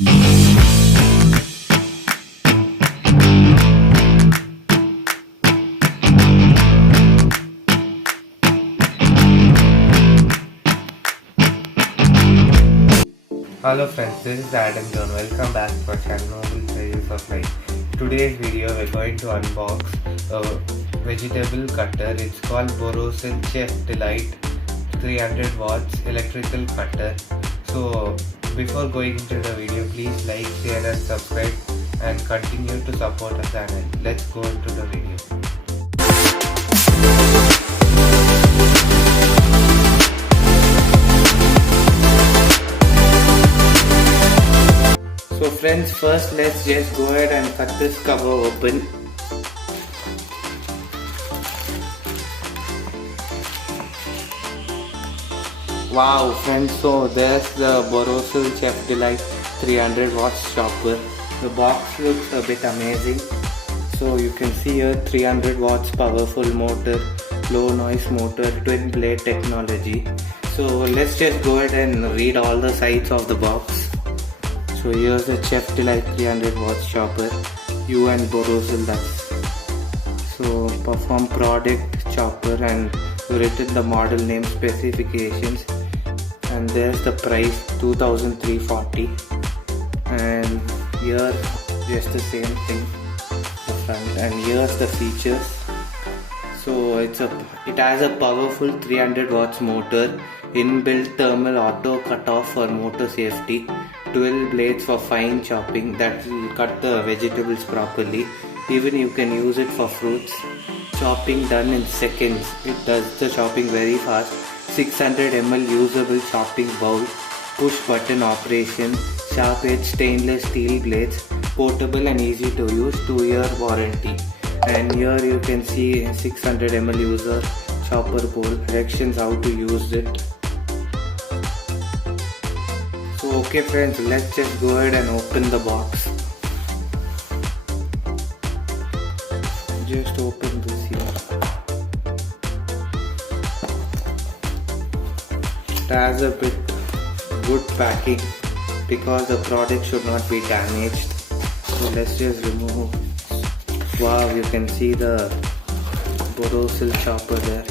Hello friends, this is Adam John. Welcome back to our channel Treasures of Life. Today's video we're going to unbox a vegetable cutter. It's called Borosil Chef Delight 300 watts electrical cutter. So before going into the video, please like, share and subscribe and continue to support our channel. Let's go into the video. So friends, first let's just go ahead and cut this cover open. Wow friends, so there's the Borosil Chef Delight 300 watts chopper. The box looks a bit amazing. So you can see here 300 watts powerful motor, low noise motor, twin blade technology. So let's just go ahead and read all the sides of the box. So here's the Chef Delight 300 watts chopper, UN Borosil, that's. So perform product chopper and written the model name specifications, and there's the price 2340, and here just the same thing, the front, and here's the features. So it has a powerful 300 watts motor, inbuilt thermal auto cutoff for motor safety, 12 blades for fine chopping that will cut the vegetables properly. Even you can use it for fruits. Chopping done in seconds. It does the chopping very fast. 600 ml usable chopping bowl. Push button operation. Sharp edge stainless steel blades. Portable and easy to use. 2-year warranty. And here you can see 600 ml user chopper bowl. Directions how to use it. So okay friends, let's just go ahead and open the box. Just open this here. It has a bit good packing because the product should not be damaged. So let's just remove. Wow, you can see the Borosil chopper there.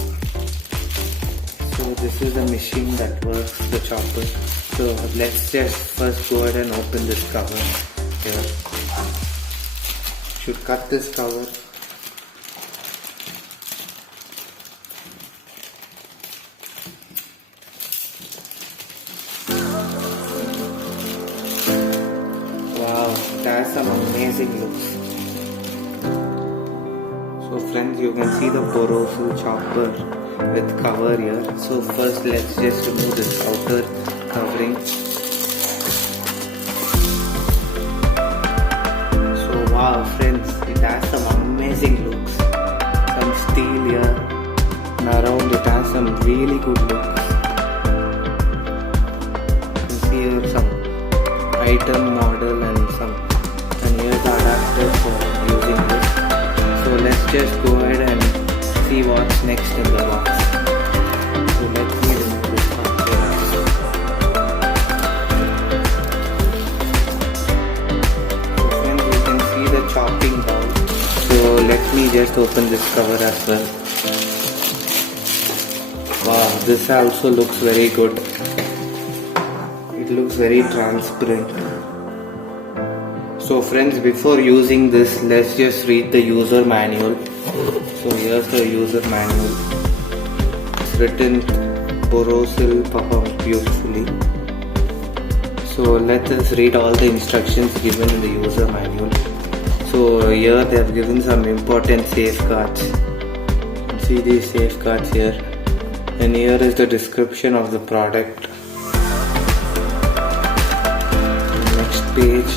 So this is the machine that works the chopper. So let's just first go ahead and open this cover here. Should cut this cover. Wow, it has some amazing looks. So friends, you can see the Borosil chopper with cover here. So first let's just remove this outer covering. So wow friends, it has some amazing looks. Some steel here and around it has some really good looks. You can see here some item model and here's the adapter for using this. So let's just go ahead and see what's next in the box. So let me remove this cover. So friends, you can see the chopping bowl. So let me just open this cover as well. Wow, this also looks very good. It looks very transparent. So friends, before using this, let's just read the user manual. So here's the user manual. It's written Borosil performs beautifully. So let us read all the instructions given in the user manual. So here they have given some important safeguards. You can see these safeguards here. And here is the description of the product. Next page.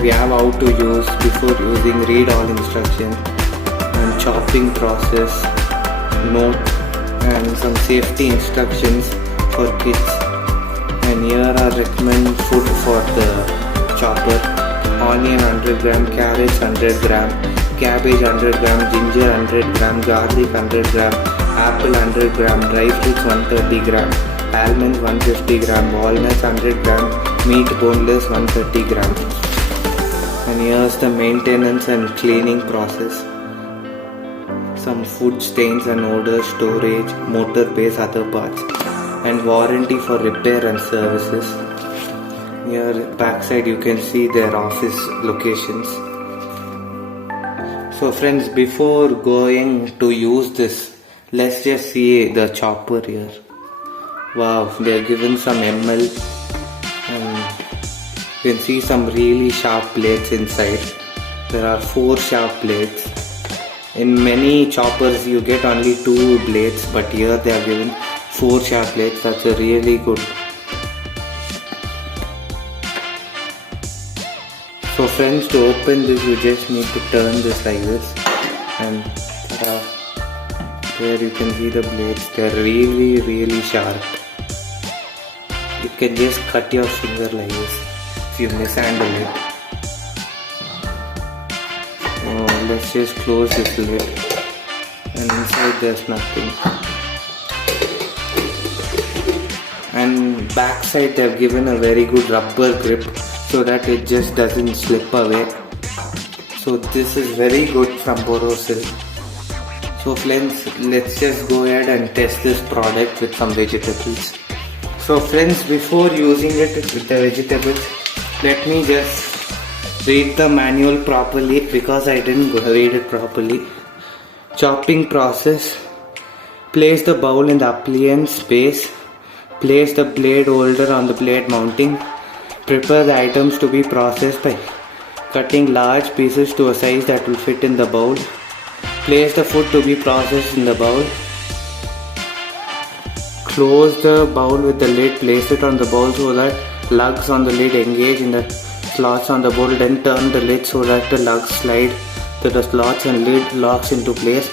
We have how to use, before using, read all instructions, and chopping process, note, and some safety instructions for kids. And here are recommended food for the chopper: onion 100 gram, carrots 100 gram, cabbage 100 gram, ginger 100 gram, garlic 100 gram, apple 100 gram, dry fruits 130 gram, almonds 150 gram, walnuts 100 gram, meat boneless 130 grams. And here's the maintenance and cleaning process. Some food stains and odor storage, motor base, other parts, and warranty for repair and services. Here backside you can see their office locations. So friends, before going to use this, let's just see the chopper here. Wow, they are given some ML and you can see some really sharp blades inside. There are 4 sharp blades. In many choppers you get only 2 blades, but here they are given 4 sharp blades. That's a really good. So friends, to open this you just need to turn this like this, and there you can see the blades. They are really sharp. You can just cut your finger like this if you mishandle it. Let's just close this lid, and inside there's nothing. And backside they have given a very good rubber grip so that it just doesn't slip away. So this is very good from Borosil. So friends, let's just go ahead and test this product with some vegetables. So friends, before using it with the vegetables, let me just read the manual properly because I didn't read it properly. Chopping process. Place the bowl in the appliance base. Place the blade holder on the blade mounting. Prepare the items to be processed by cutting large pieces to a size that will fit in the bowl. Place the food to be processed in the bowl. Close the bowl with the lid. Place it on the bowl so that lugs on the lid engage in the slots on the bowl. Then turn the lid so that the lugs slide to the slots and lid locks into place.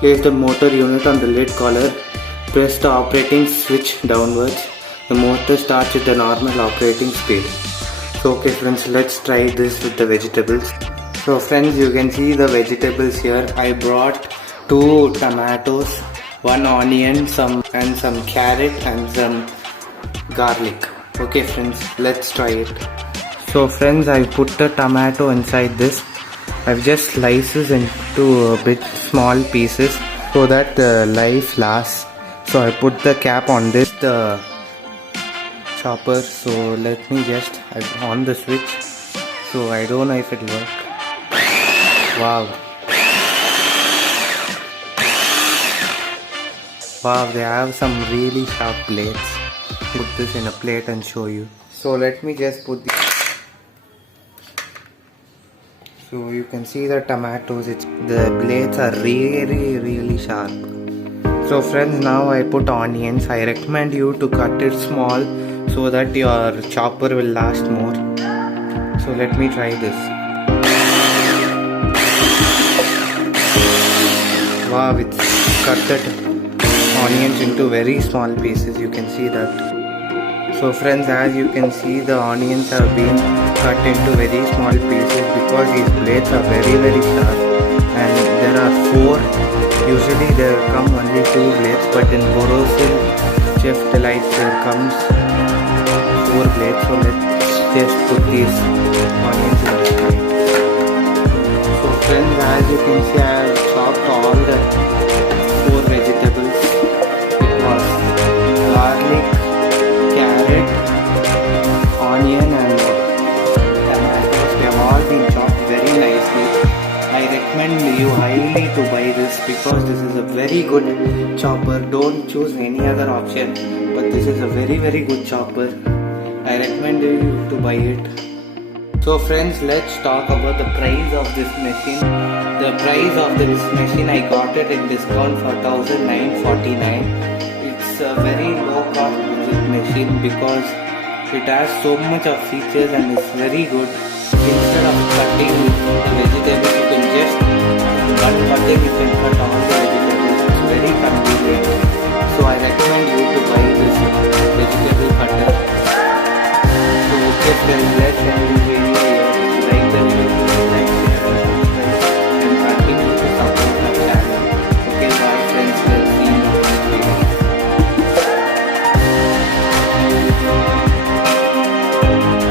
Place the motor unit on the lid collar. Press the operating switch downwards. The motor starts at the normal operating speed. So okay friends, let's try this with the vegetables. So friends, you can see the vegetables here. I brought 2 tomatoes, 1 onion, and some carrot and some garlic. Okay friends, let's try it. So friends, I put the tomato inside this. I've just sliced it into a bit small pieces so that the life lasts. So I put the cap on this chopper. So let me just on the switch. So I don't know if it works. Wow. Wow, they have some really sharp blades. Put this in a plate and show you. So let me just put so you can see the tomatoes, the blades are really sharp. So friends, now I put onions. I recommend you to cut it small so that your chopper will last more. So let me try this. Wow, it's cut the onions into very small pieces. You can see that. So friends, as you can see, the onions have been cut into very small pieces because these blades are very sharp, and there are 4. Usually there come only 2 blades, but in Borosil Chef Delight there comes 4 blades. So let's just put these onions in the plate. So friends, as you can see, I have chopped all the 4 vegetables. It was garlic, carrot, onion and tomatoes. They have all been chopped very nicely. I recommend you highly to buy this because this is a very good chopper. Don't choose any other option, but this is a very good chopper. I recommend you to buy it. So friends, let's talk about the price of this machine. The price of this machine, I got it in discount for 1949. It's a very low cost machine because it has so much of features and it's very good. Instead of cutting vegetables, you can just one cutting, you can cut all the vegetables. It's very convenient. So I recommend you to buy this vegetable cutter. So okay friends, let's end